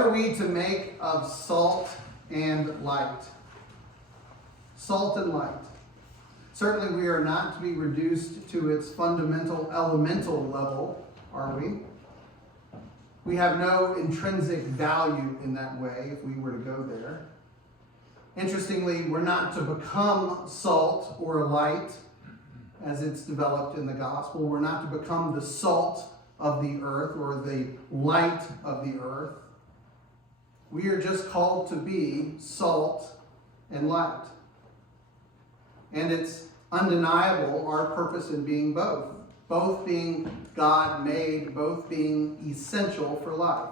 are we to make of salt and light? Salt and light. Certainly we are not to be reduced to its fundamental elemental level, are we? We have no intrinsic value in that way if we were to go there. Interestingly, we're not to become salt or light as it's developed in the gospel. We're not to become the salt of the earth or the light of the earth. We are just called to be salt and light. And it's undeniable our purpose in being both. Both being God-made, both being essential for life.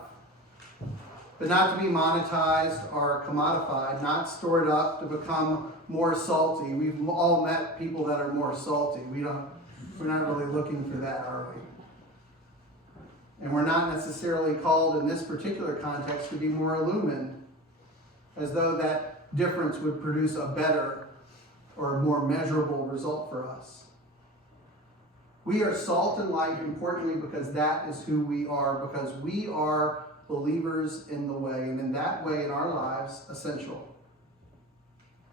But not to be monetized or commodified, not stored up to become more salty. We've all met people that are more salty. We're not really looking for that, are we? And we're not necessarily called in this particular context to be more illumined, as though that difference would produce a better or a more measurable result for us. We are salt and light, importantly, because that is who we are, because we are believers in the way, and in that way in our lives, essential.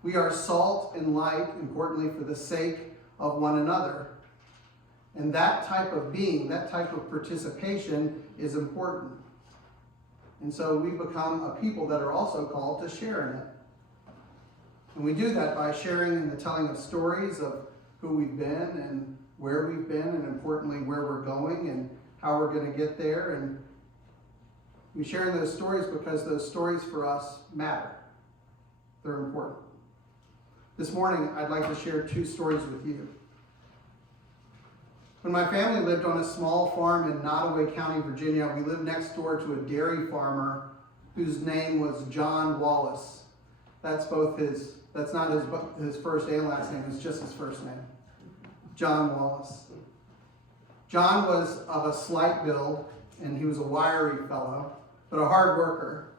We are salt and light, importantly, for the sake of one another. And that type of being, that type of participation is important. And so we become a people that are also called to share in it. And we do that by sharing in the telling of stories of who we've been and where we've been, and importantly, where we're going and how we're going to get there. And we share in those stories because those stories for us matter. They're important. This morning, I'd like to share 2 stories with you. When my family lived on a small farm in Nottoway County, Virginia, we lived next door to a dairy farmer whose name was John Wallace. That's not his first and last name, it's just his first name. John Wallace. John was of a slight build, and he was a wiry fellow, but a hard worker.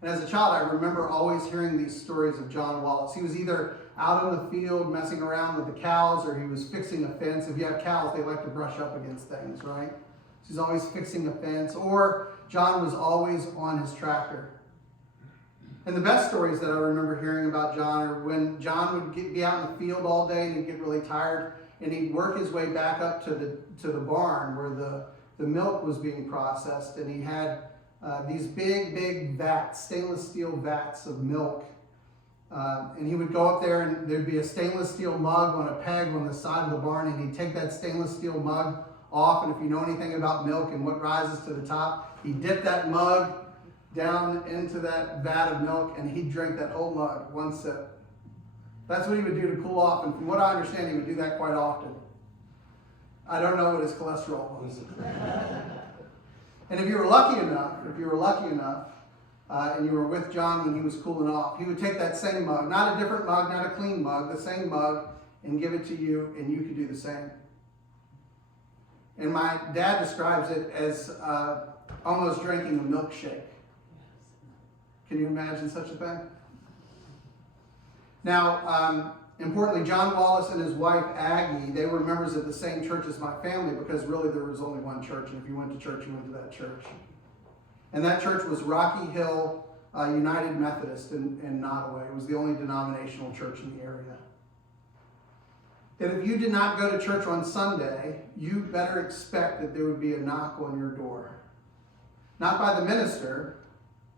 And as a child, I remember always hearing these stories of John Wallace. He was either out in the field messing around with the cows, or he was fixing a fence. If you have cows, they like to brush up against things, right? So he's always fixing a fence. Or John was always on his tractor. And the best stories that I remember hearing about John are when John would be out in the field all day and he'd get really tired, and he'd work his way back up to the barn where the milk was being processed, and he had these big vats, stainless steel vats of milk. And he would go up there, and there'd be a stainless steel mug on a peg on the side of the barn, and he'd take that stainless steel mug off, and if you know anything about milk and what rises to the top, he'd dip that mug down into that vat of milk, and he'd drink that whole mug, one sip. That's what he would do to cool off, and from what I understand, he would do that quite often. I don't know what his cholesterol was. And if you were lucky enough, and you were with John when he was cooling off, he would take that same mug, not a different mug, not a clean mug, the same mug, and give it to you, and you could do the same. And my dad describes it as almost drinking a milkshake. Can you imagine such a thing? Now, importantly, John Wallace and his wife Aggie, they were members of the same church as my family, because really there was only one church, and if you went to church, you went to that church. And that church was Rocky Hill United Methodist in Nottoway. It was the only denominational church in the area. That if you did not go to church on Sunday, you better expect that there would be a knock on your door. Not by the minister,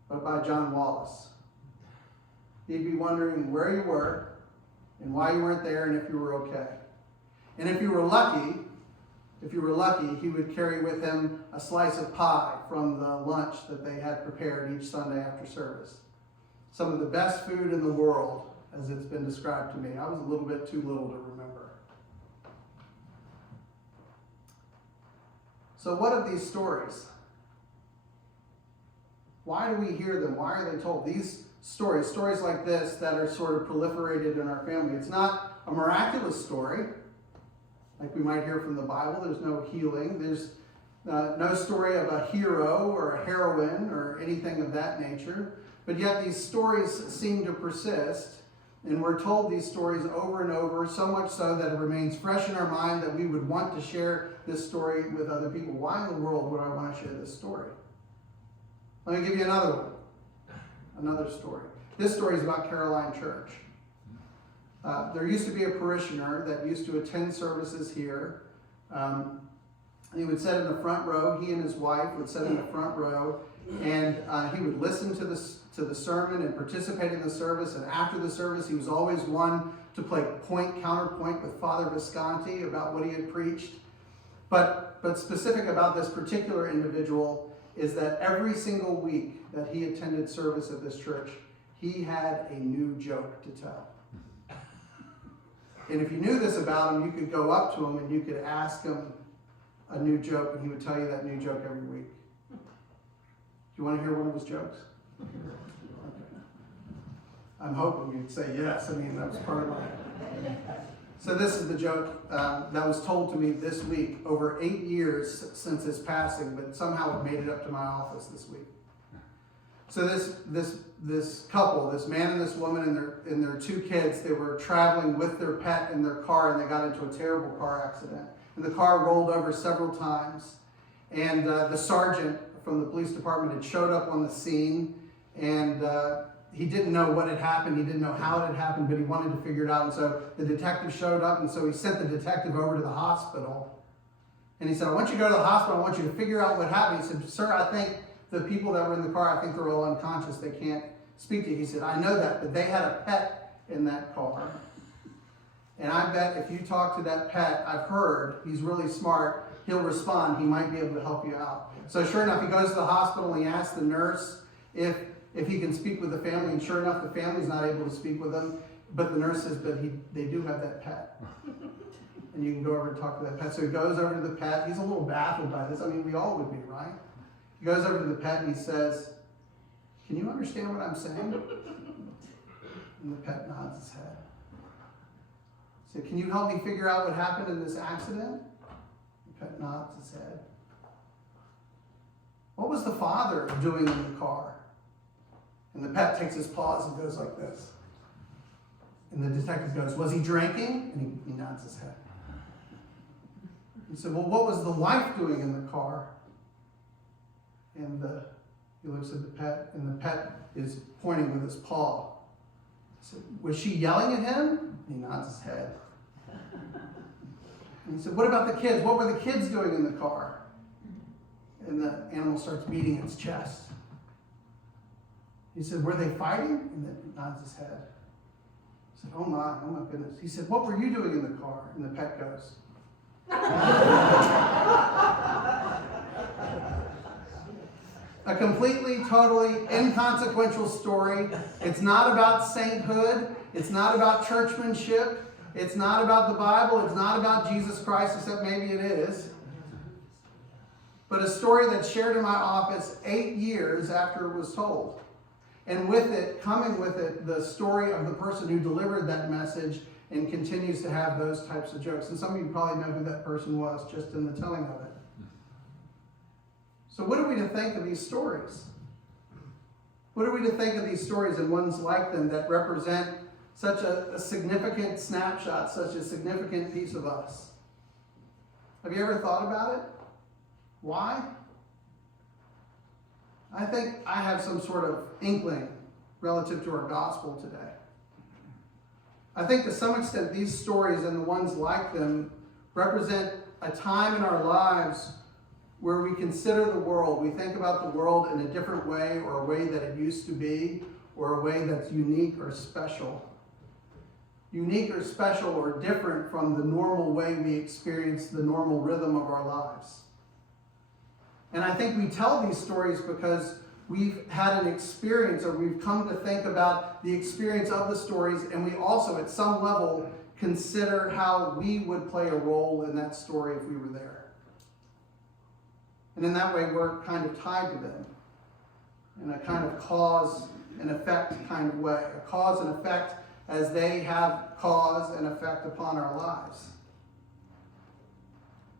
but by John Wallace. He'd be wondering where you were and why you weren't there and if you were okay. And if you were lucky, he would carry with him a slice of pie from the lunch that they had prepared each Sunday after service. Some of the best food in the world, as it's been described to me. I was a little bit too little to remember. So what of these stories? Why do we hear them? Why are they told? These stories like this that are sort of proliferated in our family. It's not a miraculous story, like we might hear from the Bible. There's no healing. There's no story of a hero or a heroine or anything of that nature. But yet these stories seem to persist, and we're told these stories over and over, so much so that it remains fresh in our mind that we would want to share this story with other people. Why in the world would I want to share this story? Let me give you another one. Another story. This story is about Caroline Church. There used to be a parishioner that used to attend services here. He would sit in the front row. He and his wife would sit in the front row, and he would listen to the sermon and participate in the service. And after the service, he was always one to play counterpoint with Father Visconti about what he had preached. But specific about this particular individual is that every single week that he attended service at this church, he had a new joke to tell. And if you knew this about him, you could go up to him and you could ask him a new joke, and he would tell you that new joke every week. Do you want to hear one of his jokes? Okay. I'm hoping you'd say yes. I mean, that was part of my... So this is the joke that was told to me this week, over 8 years since his passing, but somehow it made it up to my office this week. So this couple, this man and this woman and their 2 kids, they were traveling with their pet in their car, and they got into a terrible car accident. And the car rolled over several times. And the sergeant from the police department had showed up on the scene, and he didn't know what had happened. He didn't know how it had happened, but he wanted to figure it out. And so the detective showed up, and so he sent the detective over to the hospital. And he said, I want you to go to the hospital. I want you to figure out what happened. He said, sir, I think the people that were in the car, I think they're all unconscious. They can't speak to you. He said, I know that, but they had a pet in that car. And I bet if you talk to that pet, I've heard, he's really smart, he'll respond. He might be able to help you out. So sure enough, he goes to the hospital and he asks the nurse if he can speak with the family. And sure enough, the family's not able to speak with them. But the nurse says, but they do have that pet. And you can go over and talk to that pet. So he goes over to the pet. He's a little baffled by this. I mean, we all would be, right? He goes over to the pet and he says, can you understand what I'm saying? And the pet nods his head. He said, can you help me figure out what happened in this accident? The pet nods his head. What was the father doing in the car? And the pet takes his paws and goes like this. And the detective goes, was he drinking? And he nods his head. He said, well, what was the wife doing in the car? And he looks at the pet, and the pet is pointing with his paw. He said, was she yelling at him? And he nods his head. And he said, what about the kids? What were the kids doing in the car? And the animal starts beating its chest. He said, were they fighting? And then he nods his head. He said, oh my goodness. He said, what were you doing in the car? And the pet goes. A completely, totally inconsequential story. It's not about sainthood. It's not about churchmanship. It's not about the Bible. It's not about Jesus Christ, except maybe it is. But a story that's shared in my office 8 years after it was told. And with it, coming with it, the story of the person who delivered that message and continues to have those types of jokes. And some of you probably know who that person was just in the telling of it. So what are we to think of these stories? What are we to think of these stories and ones like them that represent such a significant snapshot, such a significant piece of us? Have you ever thought about it? Why? I think I have some sort of inkling relative to our gospel today. I think to some extent these stories and the ones like them represent a time in our lives where we consider the world. We think about the world in a different way, or a way that it used to be, or a way that's unique or special. Unique or special or different from the normal way we experience the normal rhythm of our lives. And I think we tell these stories because we've had an experience, or we've come to think about the experience of the stories, and we also, at some level, consider how we would play a role in that story if we were there. And in that way, we're kind of tied to them in a kind of cause and effect kind of way. A cause and effect as they have cause and effect upon our lives.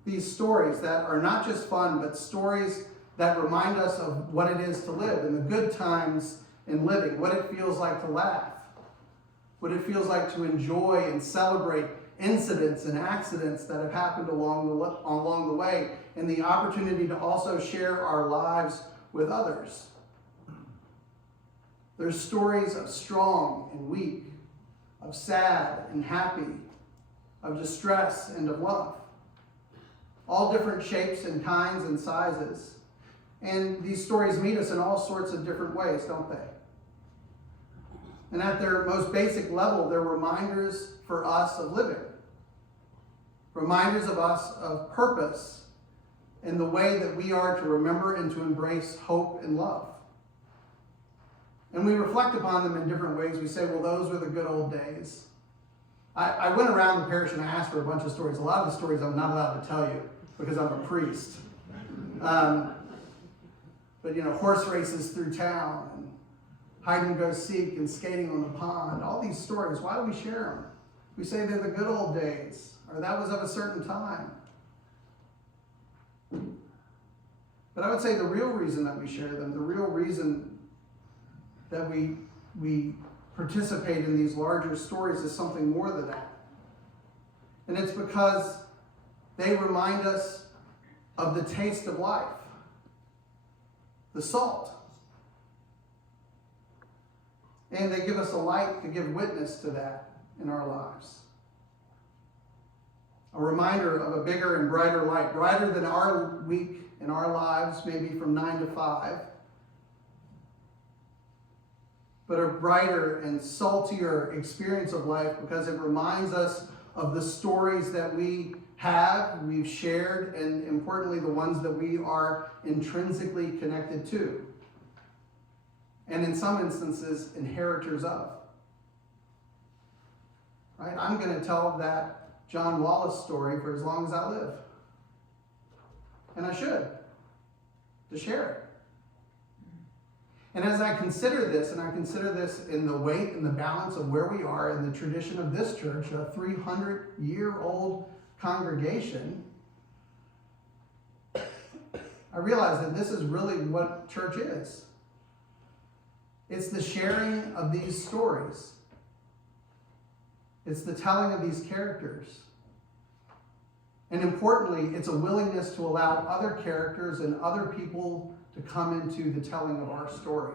These stories that are not just fun, but stories that remind us of what it is to live and the good times in living, what it feels like to laugh, what it feels like to enjoy and celebrate incidents and accidents that have happened along the way, and the opportunity to also share our lives with others. There's stories of strong and weak, of sad and happy, of distress and of love. All different shapes and kinds and sizes. And these stories meet us in all sorts of different ways, don't they? And at their most basic level, they're reminders for us of living. Reminders of us of purpose and the way that we are to remember and to embrace hope and love. And we reflect upon them in different ways. We say, well, those were the good old days. I went around the parish and I asked for a bunch of stories. A lot of the stories I'm not allowed to tell you because I'm a priest. But, horse races through town and hide and go seek and skating on the pond, all these stories, why do we share them? We say they're the good old days, or that was of a certain time. But I would say the real reason that we share them, the real reason that we participate in these larger stories is something more than that. And it's because they remind us of the taste of life, the salt. And they give us a light to give witness to that in our lives. A reminder of a bigger and brighter light, brighter than our week in our lives, maybe from 9 to 5, but a brighter and saltier experience of life because it reminds us of the stories that we've shared, and importantly, the ones that we are intrinsically connected to, and in some instances, inheritors of. Right? I'm going to tell that John Wallace story for as long as I live. And I should, to share it. And as I consider this, and I consider this in the weight and the balance of where we are in the tradition of this church, a 300-year-old congregation, I realize that this is really what church is. It's the sharing of these stories. It's the telling of these characters. And importantly, it's a willingness to allow other characters and other people to come into the telling of our story,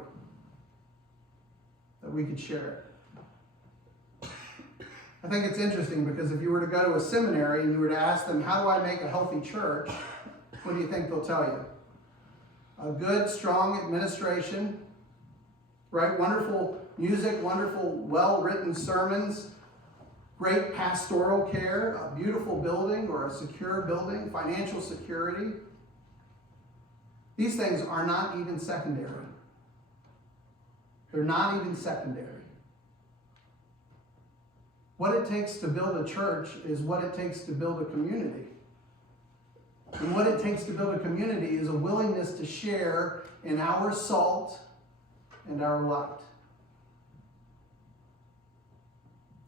that we could share it. I think it's interesting because if you were to go to a seminary and you were to ask them, how do I make a healthy church? What do you think they'll tell you? A good, strong administration, right? Wonderful music, wonderful, well-written sermons, great pastoral care, a beautiful building or a secure building, financial security. These things are not even secondary. They're not even secondary. What it takes to build a church is what it takes to build a community. And what it takes to build a community is a willingness to share in our salt and our light.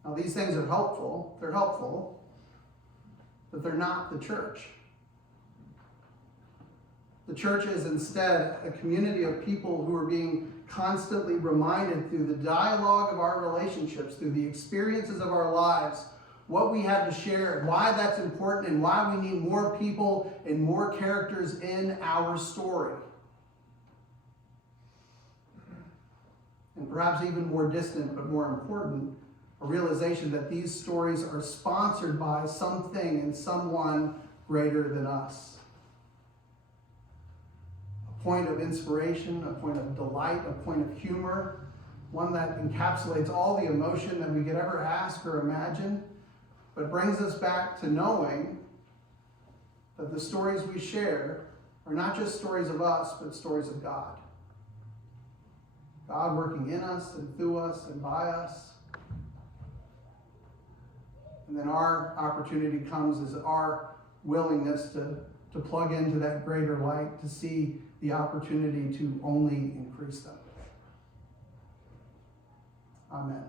Now, these things are helpful. They're helpful, but they're not the church. The church is instead a community of people who are being constantly reminded through the dialogue of our relationships, through the experiences of our lives, what we have to share, why that's important, and why we need more people and more characters in our story. And perhaps even more distant, but more important, a realization that these stories are sponsored by something and someone greater than us. A point of inspiration, a point of delight, a point of humor, one that encapsulates all the emotion that we could ever ask or imagine, but brings us back to knowing that the stories we share are not just stories of us, but stories of God. God working in us and through us and by us. And then our opportunity comes as our willingness to plug into that greater light, to see the opportunity to only increase them. Amen.